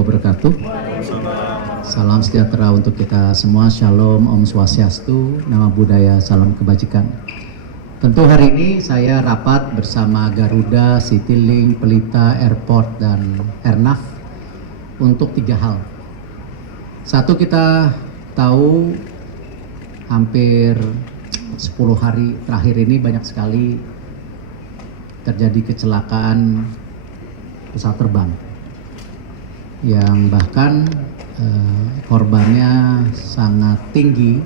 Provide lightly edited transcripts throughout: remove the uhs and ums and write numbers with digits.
wabarakatuh. Salam sejahtera untuk kita semua. Shalom, Om Swastiastu, Nama Budaya, salam kebajikan. Tentu hari ini saya rapat bersama Garuda, Citylink, Pelita, Airport, dan Airnav untuk 3 hal. Satu, kita tahu hampir 10 hari terakhir ini banyak sekali terjadi kecelakaan pesawat terbang yang bahkan korbannya sangat tinggi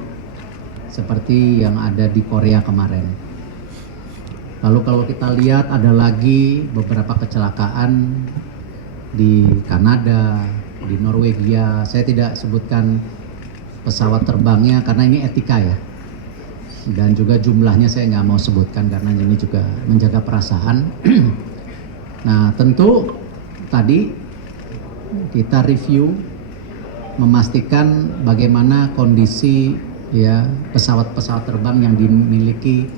seperti yang ada di Korea kemarin. Lalu kalau kita lihat ada lagi beberapa kecelakaan di Kanada, di Norwegia. Saya tidak sebutkan pesawat terbangnya karena ini etika ya. Dan juga jumlahnya saya nggak mau sebutkan karena ini juga menjaga perasaan. Nah, tentu tadi kita review memastikan bagaimana kondisi ya pesawat-pesawat terbang yang dimiliki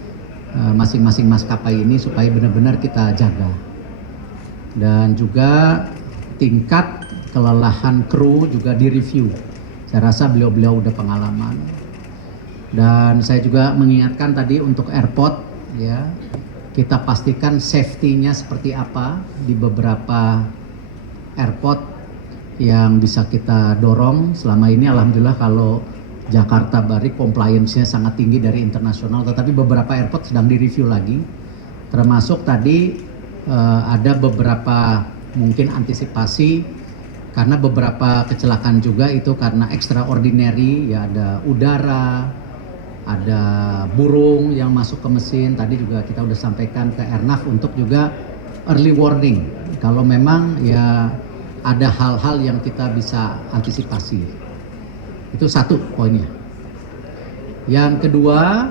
masing-masing maskapai ini supaya benar-benar kita jaga. Dan juga tingkat kelelahan kru juga direview. Saya rasa beliau-beliau udah pengalaman. Dan saya juga mengingatkan tadi untuk airport ya, kita pastikan safety-nya seperti apa di beberapa airport yang bisa kita dorong. Selama ini alhamdulillah kalau Jakarta Bari compliance-nya sangat tinggi dari internasional, tetapi beberapa airport sedang direview lagi. Termasuk tadi ada beberapa mungkin antisipasi karena beberapa kecelakaan juga itu karena extraordinary ya, ada udara, ada burung yang masuk ke mesin. Tadi juga kita udah sampaikan ke Airnav untuk juga early warning kalau memang ya ada hal-hal yang kita bisa antisipasi. Itu satu poinnya. Yang kedua,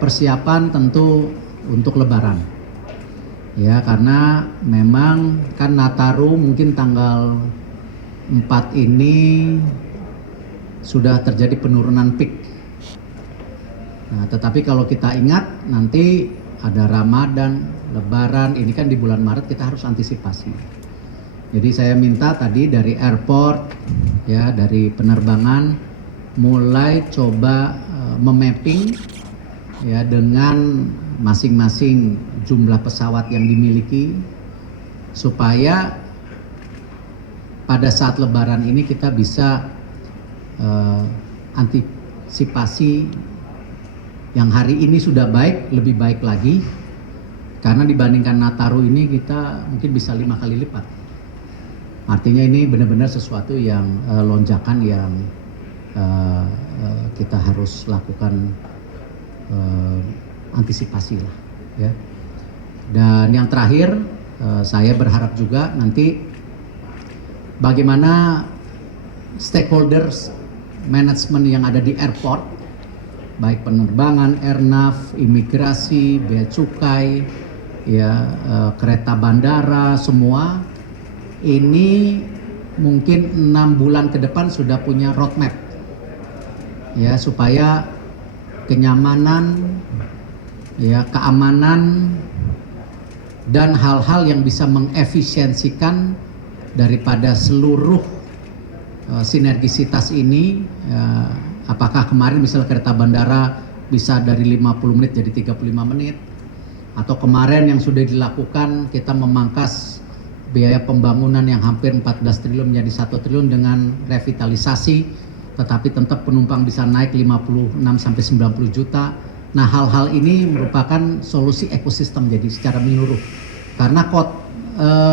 persiapan tentu untuk Lebaran. Ya, karena memang kan Nataru mungkin tanggal 4 ini sudah terjadi penurunan peak. Nah, tetapi kalau kita ingat nanti ada Ramadan, Lebaran, ini kan di bulan Maret kita harus antisipasi. Jadi saya minta tadi dari airport, ya dari penerbangan, mulai coba memapping ya dengan masing-masing jumlah pesawat yang dimiliki supaya pada saat Lebaran ini kita bisa antisipasi. Yang hari ini sudah baik, lebih baik lagi. Karena dibandingkan Nataru ini kita mungkin bisa 5 kali lipat. Artinya ini benar-benar sesuatu yang lonjakan yang kita harus lakukan antisipasi lah. Ya. Dan yang terakhir saya berharap juga nanti bagaimana stakeholders manajemen yang ada di airport, baik penerbangan, airnav, imigrasi, bea cukai, ya kereta bandara, semua ini mungkin 6 bulan ke depan sudah punya roadmap, ya supaya kenyamanan, ya keamanan dan hal-hal yang bisa mengefisiensikan daripada seluruh sinergisitas ini. Apakah kemarin misalnya kereta bandara bisa dari 50 menit jadi 35 menit, atau kemarin yang sudah dilakukan kita memangkas biaya pembangunan yang hampir 14 triliun menjadi 1 triliun dengan revitalisasi, tetapi tetap penumpang bisa naik 56 sampai 90 juta. Nah, hal-hal ini merupakan solusi ekosistem jadi secara menyeluruh. Karena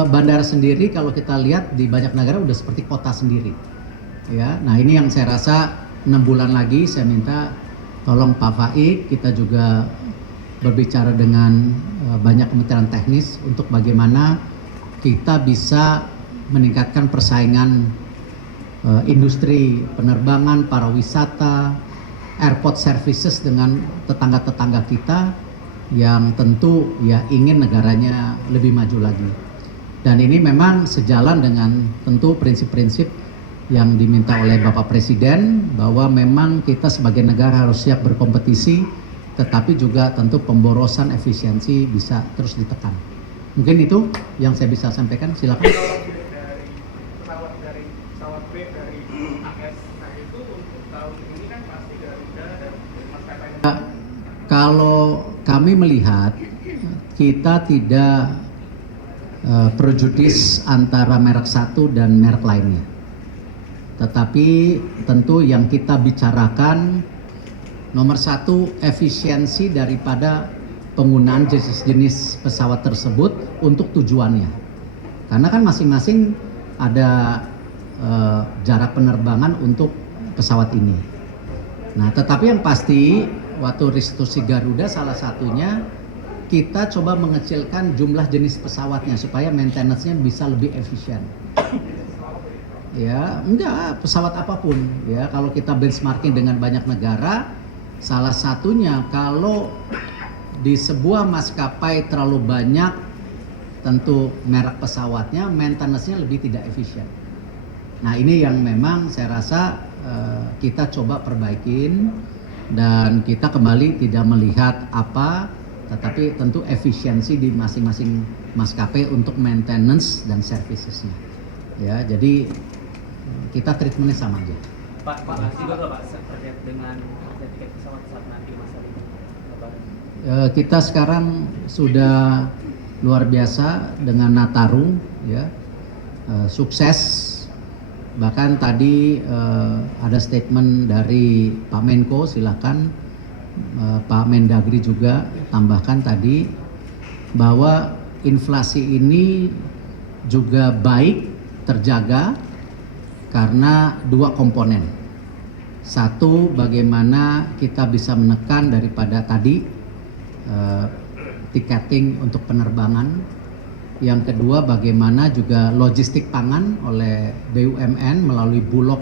bandara sendiri kalau kita lihat di banyak negara udah seperti kota sendiri. Ya, nah ini yang saya rasa 6 bulan lagi saya minta tolong Pak Faik, kita juga berbicara dengan banyak kementerian teknis untuk bagaimana kita bisa meningkatkan persaingan industri penerbangan, pariwisata, airport services dengan tetangga-tetangga kita yang tentu ya ingin negaranya lebih maju lagi. Dan ini memang sejalan dengan tentu prinsip-prinsip yang diminta oleh Bapak Presiden bahwa memang kita sebagai negara harus siap berkompetisi, tetapi juga tentu pemborosan efisiensi bisa terus ditekan. Mungkin itu yang saya bisa sampaikan, silakan. pesawat dari pesawat B dari AS. Nah itu untuk tahun ini kan pasti Garuda dan maskapai. Kalau kami melihat kita tidak prejudis antara merek satu dan merek lainnya. Tetapi tentu yang kita bicarakan nomor satu efisiensi daripada penggunaan jenis pesawat tersebut untuk tujuannya. Karena kan masing-masing ada jarak penerbangan untuk pesawat ini. Nah, tetapi yang pasti waktu restitusi Garuda salah satunya kita coba mengecilkan jumlah jenis pesawatnya supaya maintenance-nya bisa lebih efisien. Ya, enggak pesawat apapun ya. Kalau kita benchmarking dengan banyak negara, salah satunya kalau di sebuah maskapai terlalu banyak tentu merek pesawatnya, maintenance-nya lebih tidak efisien. Nah, ini yang memang saya rasa kita coba perbaikin dan kita kembali tidak melihat apa, tetapi tentu efisiensi di masing-masing maskapai untuk maintenance dan servicesnya. Ya, jadi kita treatmentnya sama aja. Pak juga nggak Pak terkait dengan harga tiket pesawat saat nanti masa Lebaran? Kita sekarang sudah luar biasa dengan Nataru, ya, sukses. Bahkan tadi ada statement dari Pak Menko, silakan Pak Mendagri juga tambahkan tadi bahwa inflasi ini juga baik terjaga karena dua komponen. Satu, bagaimana kita bisa menekan daripada tadi tiketing untuk penerbangan. Yang kedua, bagaimana juga logistik pangan oleh BUMN melalui Bulog,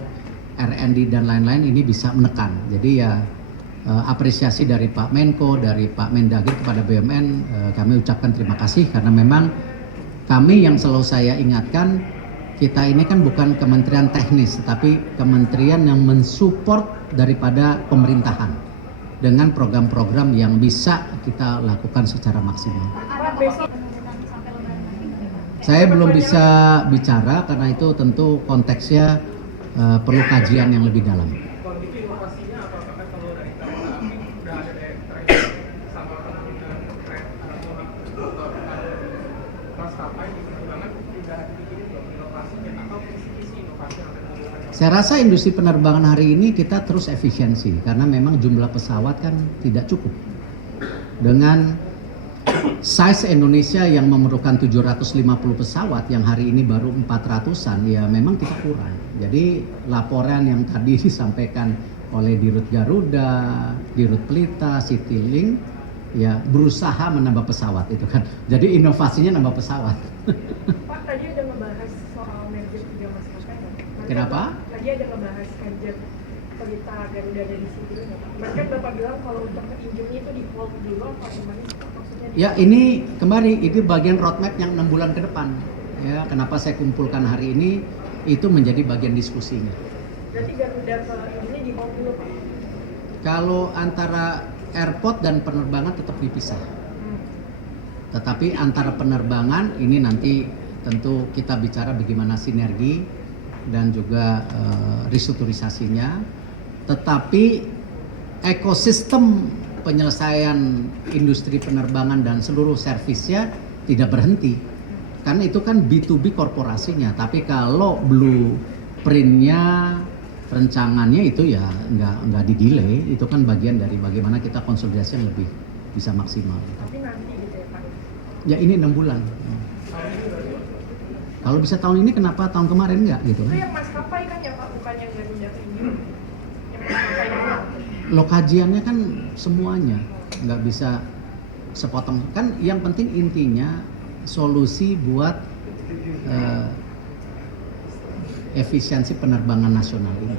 R&D dan lain-lain ini bisa menekan. Jadi ya apresiasi dari Pak Menko, dari Pak Mendagri kepada BUMN, kami ucapkan terima kasih karena memang kami yang selalu saya ingatkan, kita ini kan bukan kementerian teknis, tetapi kementerian yang mensupport daripada pemerintahan dengan program-program yang bisa kita lakukan secara maksimal. Saya belum bisa bicara karena itu tentu konteksnya perlu kajian yang lebih dalam. Kondisi inovasinya apa? Bahkan kalau dari kereta api udah ada training sama dengan maskapai di penerbangan sudah dibikin belum inovasinya atau visi inovasi yang akan dilakukan? Saya rasa industri penerbangan hari ini kita terus efisiensi karena memang jumlah pesawat kan tidak cukup. Dengan size Indonesia yang memerlukan 750 pesawat yang hari ini baru 400-an, ya memang kita kurang. Jadi laporan yang tadi disampaikan oleh Dirut Garuda, Dirut Pelita, Citylink, ya berusaha menambah pesawat itu kan. Jadi inovasinya nambah pesawat. Pak, tadi ada ngebahas soal merger 3 maskapai nggak? Kenapa? Tadi ada ngebahas merger Pelita, Garuda dari Citylink nggak Pak? Bahkan Bapak bilang kalau untuk injungnya itu di hold dulu apa gimana sih Pak? Maksudnya Ya ini kembali, ini bagian roadmap yang 6 bulan ke depan. Ya, kenapa saya kumpulkan hari ini, itu menjadi bagian diskusinya. berarti Garuda ke ini di hold dulu Pak? Kalau antara airport dan penerbangan tetap dipisah. Tetapi antara penerbangan ini nanti tentu kita bicara bagaimana sinergi dan juga restrukturisasinya. Tetapi ekosistem penyelesaian industri penerbangan dan seluruh servisnya tidak berhenti. Karena itu kan B2B korporasinya. Tapi kalau blueprint-nya, rencangannya itu ya nggak di-delay. Itu kan bagian dari bagaimana kita konsolidasi yang lebih bisa maksimal. Tapi nanti gitu ya Pak? Ya ini 6 bulan. Kalau bisa tahun ini kenapa tahun kemarin enggak gitu Itu kan? yang maskapai kan ya Pak, bukan yang Garuda ke Injung? Yang maskapai doang? Lokajiannya kan semuanya nggak bisa sepotong. Kan yang penting intinya solusi buat efisiensi penerbangan nasional ini.